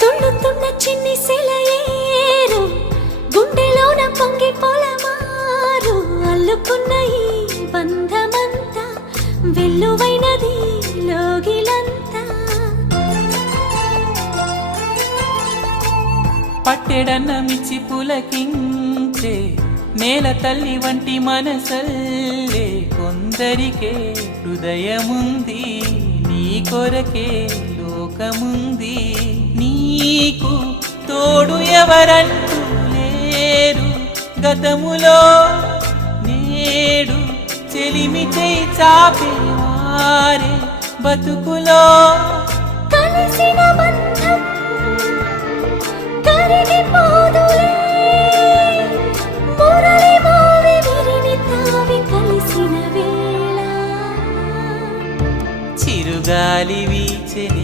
తుళ్ళుతున్న చిన్ని సెలయేరు గుండెలోన పొంగి పొలమారు అల్లుకున్న ఈ బంధమంతా వెల్లువైనది లోగిలంతా పట్టెడన్నమిచ్చి పులకించే నేల తల్లి వంటి మనసల్లే కొందరికే హృదయముంది నీ కొరకే లోకముంది నీకు తోడు ఎవరంటూ లేరు గతములో నేడు చెలిమి చేయి చాపేవారే బతుకులో కలిసిన బంధం కరిగిపోదులే మురళి మోవి విరిని తావి కలిసిన వేళ చిరుగాలి వీచెని